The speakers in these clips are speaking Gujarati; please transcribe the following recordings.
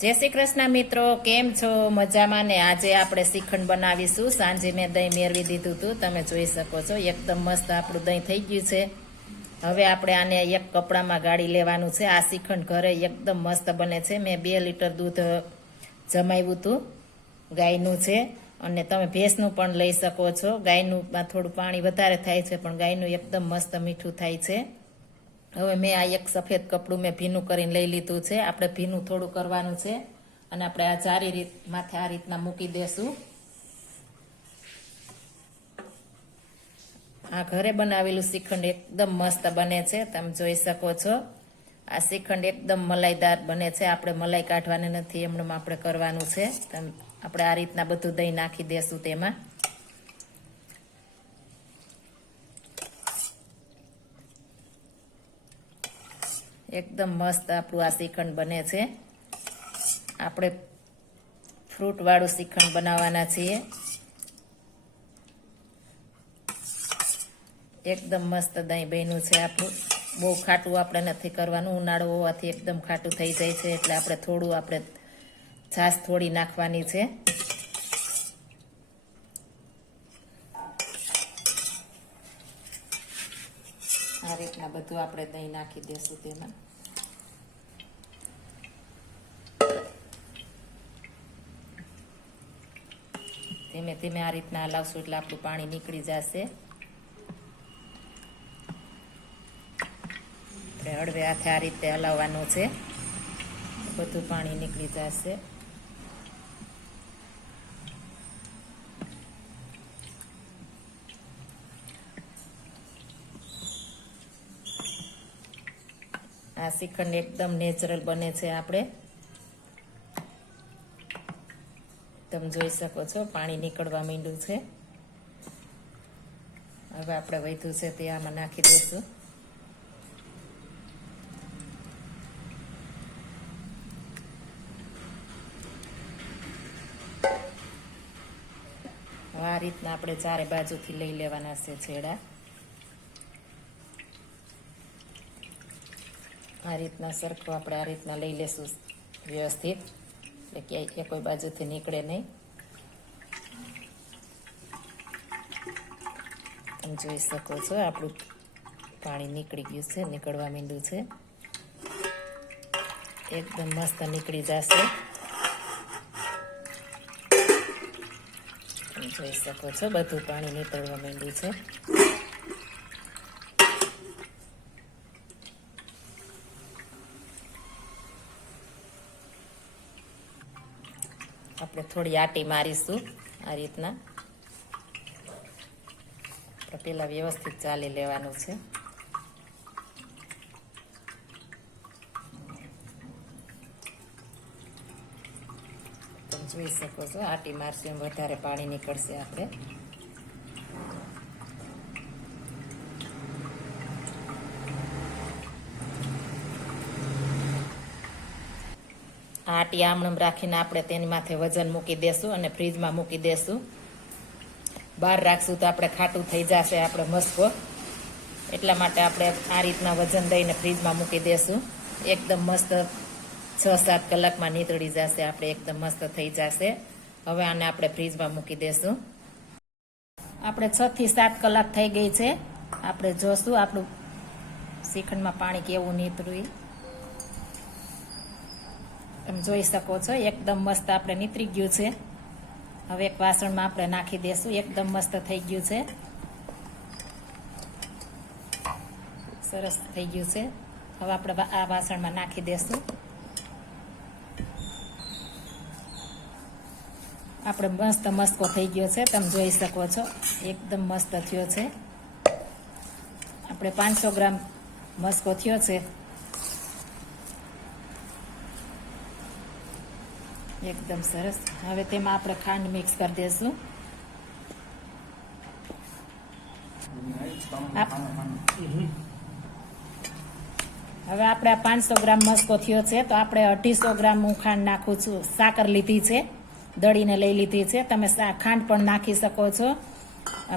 જય શ્રી કૃષ્ણ મિત્રો, કેમ છો? મજામાં ને? આજે આપણે શ્રીખંડ બનાવીશું. સાંજે મેં દહીં મેળવી દીધું હતું, તમે જોઈ શકો છો. એકદમ મસ્ત આપણું દહીં થઈ ગયું છે. હવે આપણે આને એક કપડામાં ગાળી લેવાનું છે. આ શ્રીખંડ ઘરે એકદમ મસ્ત બને છે. મેં 2 લીટર દૂધ જમાવ્યું હતું, ગાયનું છે. અને તમે ભેંસનું પણ લઈ શકો છો. ગાયનું થોડું પાણી વધારે થાય છે, પણ ગાયનું એકદમ મસ્ત મીઠું થાય છે. હવે મેં આ એક સફેદ કપડું મેં ભીનું કરીને લઈ લીધું છે. આપણે ભીનું થોડું કરવાનું છે અને આપણે આ જારી માથે આ રીતના મૂકી દેશું. આ ઘરે બનાવેલું શ્રીખંડ એકદમ મસ્ત બને છે, તમે જોઈ શકો છો. આ શ્રીખંડ એકદમ મલાઈદાર બને છે. આપણે મલાઈ કાઢવાની નથી, એમણે આપણે કરવાનું છે. આપણે આ રીતના બધું દહીં નાખી દેશું તેમાં. એકદમ મસ્ત આપણું આ શ્રીખંડ બને છે. આપણે ફ્રૂટ વાળું શ્રીખંડ બનાવવાના છીએ. એકદમ મસ્ત દહીં બન્યું છે આપણું. બહુ ખાટું આપણે નથી કરવાનું, ઉનાળો હોવાથી એકદમ ખાટું થઈ જાય છે, એટલે આપણે થોડું છાશ થોડી નાખવાની છે. આ રીતના બધું આપણે દહીં નાખી દેશું તેમાં. ધીમે ધીમે આ રીતના હલાવશું એટલે આપણું પાણી નીકળી જશે. આપણે હળવે હાથે આ રીતે હલાવવાનું છે, બધું પાણી નીકળી જશે. આ શ્રીખંડ એકદમ નેચરલ બને છે. આપણે તમે જોઈ શકો છો, પાણી નીકળવા માંડ્યું છે. હવે આપણે વધ્યું છે તે આમાં નાખી દઈશું. આ રીતના આપણે ચારે બાજુથી લઈ લેવાના છે છેડા. આ રીતના સરખું આપણે આ રીતના લઈ લેશું વ્યવસ્થિત, એટલે ક્યાંય કોઈ બાજુથી નીકળે નહીં. તમે જોઈ શકો છો, આપણું પાણી નીકળી ગયું છે, નીકળવા માંડ્યું છે. એકદમ મસ્ત નીકળી જશે. તમે જોઈ શકો છો, બધું પાણી નીકળવા માંડ્યું છે. આપણે થોડી આટી મારીશું આ રીતના. આપણે પેલા વ્યવસ્થિત ચાલી લેવાનું છે. તમે જોઈ શકો છો, આટી મારશું એમ વધારે પાણી નીકળશે. આપણે આટી આમણમ રાખીને આપણે તેની માથે વજન મૂકી દેશું અને ફ્રીજમાં મૂકી દેશું. બહાર રાખશું તો આપણે ખાટું થઈ જશે આપણે મસ્કો, એટલા માટે આપણે આ રીતના વજન દઈને ફ્રીજમાં મૂકી દેશું. એકદમ મસ્ત 6-7 કલાકમાં નીતળી જશે. આપણે એકદમ મસ્ત થઈ જશે. હવે આને આપણે ફ્રીજમાં મૂકી દેશું. આપણે 6 થી 7 કલાક થઈ ગઈ છે. આપણે જોશું આપણું શ્રીખંડમાં પાણી કેવું નીતળ્યું. તમે જોઈ શકો છો, એકદમ મસ્ત આપણે નીતરી ગયું છે. હવે એક વાસણમાં આપણે નાખી દેશું. એકદમ મસ્ત થઈ ગયું છે, સરસ થઈ ગયું છે. હવે આપણે આ વાસણમાં નાખી દેશું. આપણે મસ્ત મસ્કો થઈ ગયો છે, તમે જોઈ શકો છો. એકદમ મસ્ત થયો છે. આપણે 500 ગ્રામ મસ્કો થયો છે. એકદમ સરસ. હવે તેમાં આપણે ખાંડ મિક્સ કરી દઈશું. હવે આપણે આ 500 ગ્રામ મસ્કો થયો છે, તો આપણે 250 ગ્રામ હું ખાંડ નાખું છું. સાકર લીધી છે, દળીને લઈ લીધી છે. તમે ખાંડ પણ નાખી શકો છો.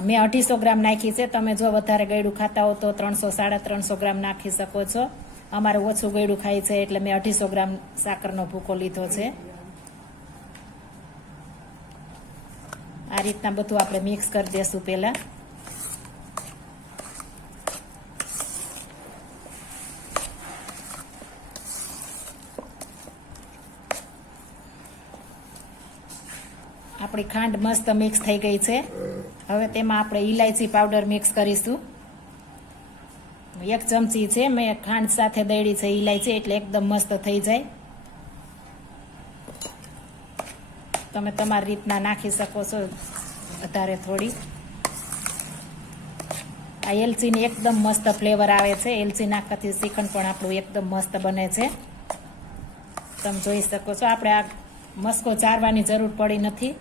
મેં 250 ગ્રામ નાખી છે. તમે જો વધારે ગળ્યું ખાતા હો તો 300-350 ગ્રામ નાખી શકો છો. અમારે ઓછું ગળ્યું ખાય છે એટલે મેં 250 ગ્રામ સાકરનો ભૂકો લીધો છે. આ રીતના બધું આપણે મિક્સ કરી દેશું પહેલા. આપણી ખાંડ મસ્ત મિક્સ થઈ ગઈ છે. હવે તેમાં આપણે ઇલાયચી પાવડર મિક્સ કરીશું. 1 ચમચી છે, મેં ખાંડ સાથે દળી છે ઇલાયચી, એટલે એકદમ મસ્ત થઈ જાય. તમે તમારી રીતના નાખી શકો છો વધારે થોડી. આ એલચીની એકદમ મસ્ત ફ્લેવર આવે છે. એલચી નાખવાથી શ્રીખંડ પણ આપણું એકદમ મસ્ત બને છે. તમે જોઈ શકો છો. આપણે આ મસ્કો ચારવાની જરૂર પડી નથી.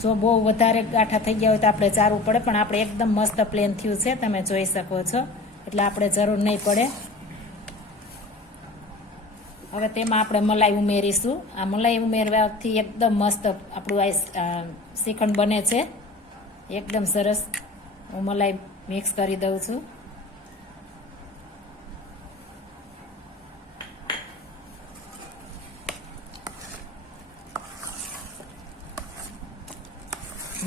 જો બહુ વધારે ગાંઠા થઈ ગયા હોય તો આપણે ચારવું પડે, પણ આપણે એકદમ મસ્ત પ્લેન થયું છે, તમે જોઈ શકો છો, એટલે આપણે જરૂર નહીં પડે. હવે તેમાં આપણે મલાઈ ઉમેરીશું. આ મલાઈ ઉમેરવાથી એકદમ મસ્ત આપણું આ શ્રીખંડ બને છે. એકદમ સરસ. હું મલાઈ મિક્સ કરી દઉં છું.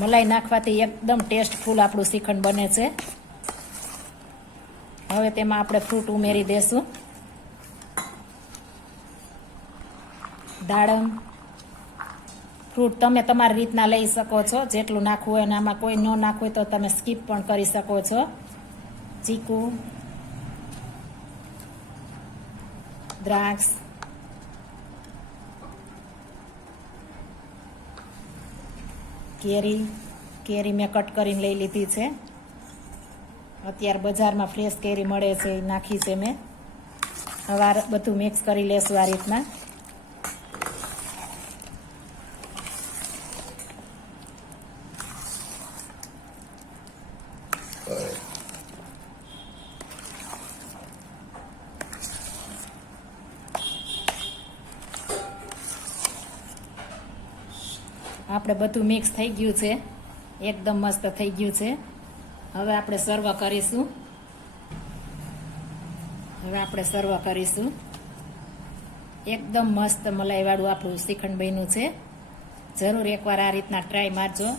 મલાઈ નાખવાથી એકદમ ટેસ્ટફુલ આપણું શ્રીખંડ બને છે. હવે તેમાં આપણે ફ્રૂટ ઉમેરી દેશું. દાડમ ફ્રૂટ તમે તમારી રીતના લઈ શકો છો, જેટલું નાખવું હોય. અને આમાં કોઈ ન નાખવું હોય તો તમે સ્કીપ પણ કરી શકો છો. ચીકુ, દ્રાક્ષ, કેરી મેં કટ કરીને લઈ લીધી છે. અત્યારે બજારમાં ફ્રેશ કેરી મળે છે, એ નાખી છે મેં. હવે આ બધું મિક્સ કરી લેશું આ રીતના. આપણે બધું મિક્સ થઈ ગયું છે. એકદમ મસ્ત થઈ ગયું છે. હવે આપણે સર્વ કરીશું. એકદમ મસ્ત મલાઈવાળું આપણું શ્રીખંડ બન્યું છે. જરૂર એકવાર આ રીતના ટ્રાય મારજો.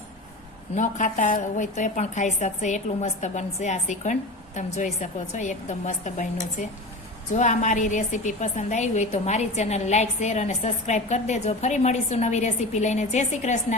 ન ખાતા હોય તો એ પણ ખાઈ શકશે, એટલું મસ્ત બનશે આ શ્રીખંડ. તમે જોઈ શકો છો, એકદમ મસ્ત બન્યું છે. જો આ મારી રેસીપી પસંદ આવી હોય તો મારી ચેનલ લાઈક, શેર અને સબસ્ક્રાઈબ કરી દેજો. ફરી મળીશું નવી રેસીપી લઈને. જય શ્રી કૃષ્ણ.